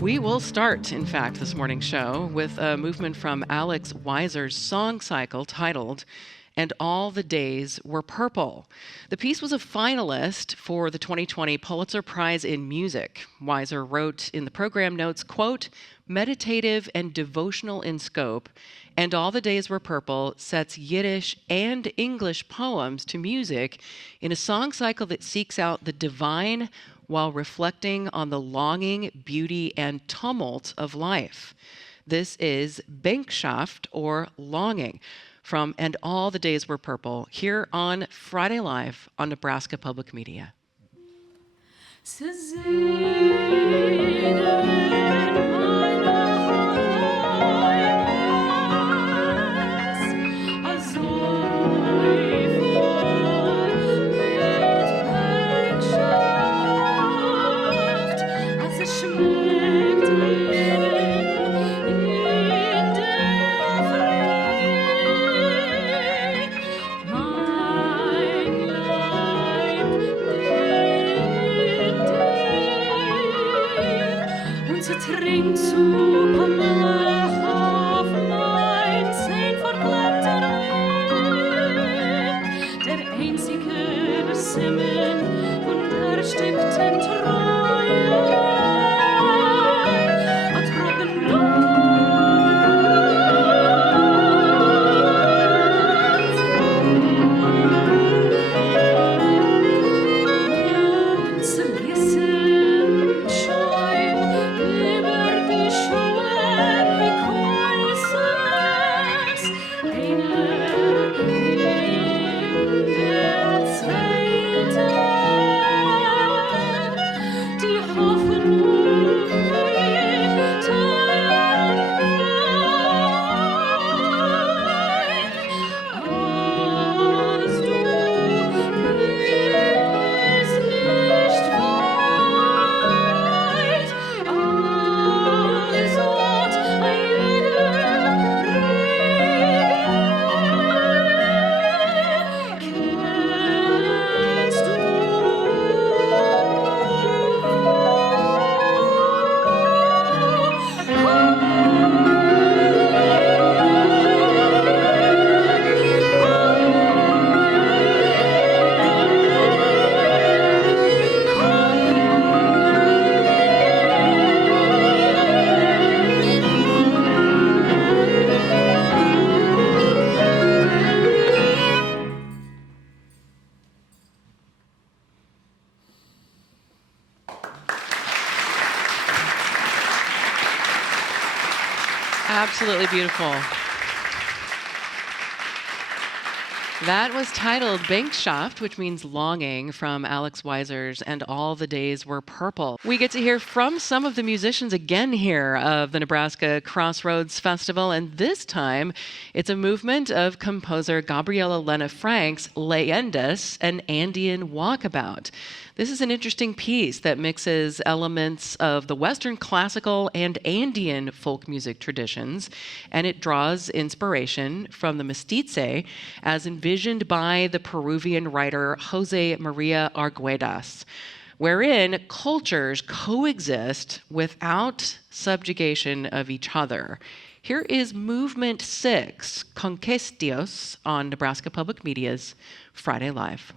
We will start, in fact, this morning's show with a movement from Alex Weiser's song cycle titled "And All the Days Were Purple." The piece was a finalist for the 2020 Pulitzer Prize in Music. Weiser wrote in the program notes, quote, "Meditative and devotional in scope, And All the Days Were Purple sets Yiddish and English poems to music in a song cycle that seeks out the divine while reflecting on the longing, beauty, and tumult of life. This is Bänkschaft, or longing, from And All the Days Were Purple, here on Friday Live on Nebraska Public Media. Trinkt zu Pamela auf mein sein verklemmter Weg, der einzige Simmen und erstickten Treue, a trocken Absolutely beautiful. That was titled Bänkschaft, which means longing, from Alex Weiser's And All the Days Were Purple. We get to hear from some of the musicians again here of the Nebraska Crossroads Festival, and this time it's a movement of composer Gabriela Lena Frank's Leyendas, an Andean walkabout. This is an interesting piece that mixes elements of the Western classical and Andean folk music traditions, and it draws inspiration from the mestiza as envisioned by the Peruvian writer Jose Maria Arguedas, wherein cultures coexist without subjugation of each other. Here is Movement 6, Conquestios, on Nebraska Public Media's Friday Live.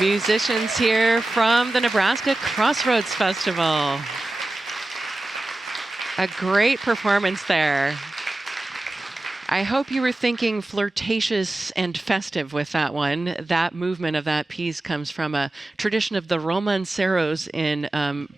Musicians here from the Nebraska Crossroads Festival. A great performance there. I hope you were thinking flirtatious and festive with that one. That movement of that piece comes from a tradition of the romanceros in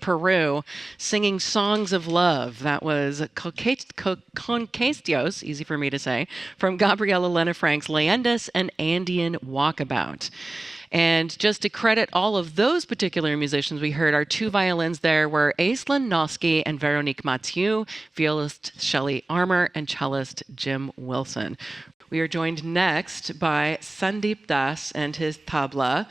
Peru, singing songs of love. That was Conquestios, easy for me to say, from Gabriela Lenafrank's Leyendas and Andean Walkabout. And just to credit all of those particular musicians, we heard our two violins there were Aislinn Noski and Veronique Mathieu, violist Shelley Armour, and cellist Jim Wilson. We are joined next by Sandeep Das and his tabla.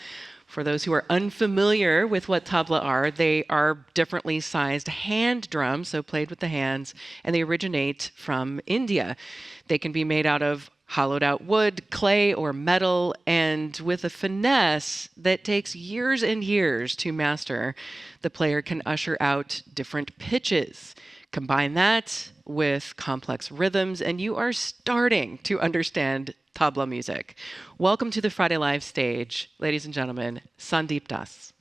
For those who are unfamiliar with what tabla are, they are differently sized hand drums, so played with the hands, and they originate from India. They can be made out of hollowed out wood, clay, or metal, and with a finesse that takes years and years to master, the player can usher out different pitches. Combine that with complex rhythms, and you are starting to understand tabla music. Welcome to the Friday Live stage, ladies and gentlemen, Sandeep Das.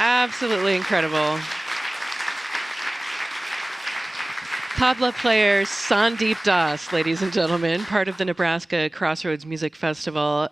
Absolutely incredible. Tabla player Sandeep Das, ladies and gentlemen, part of the Nebraska Crossroads Music Festival.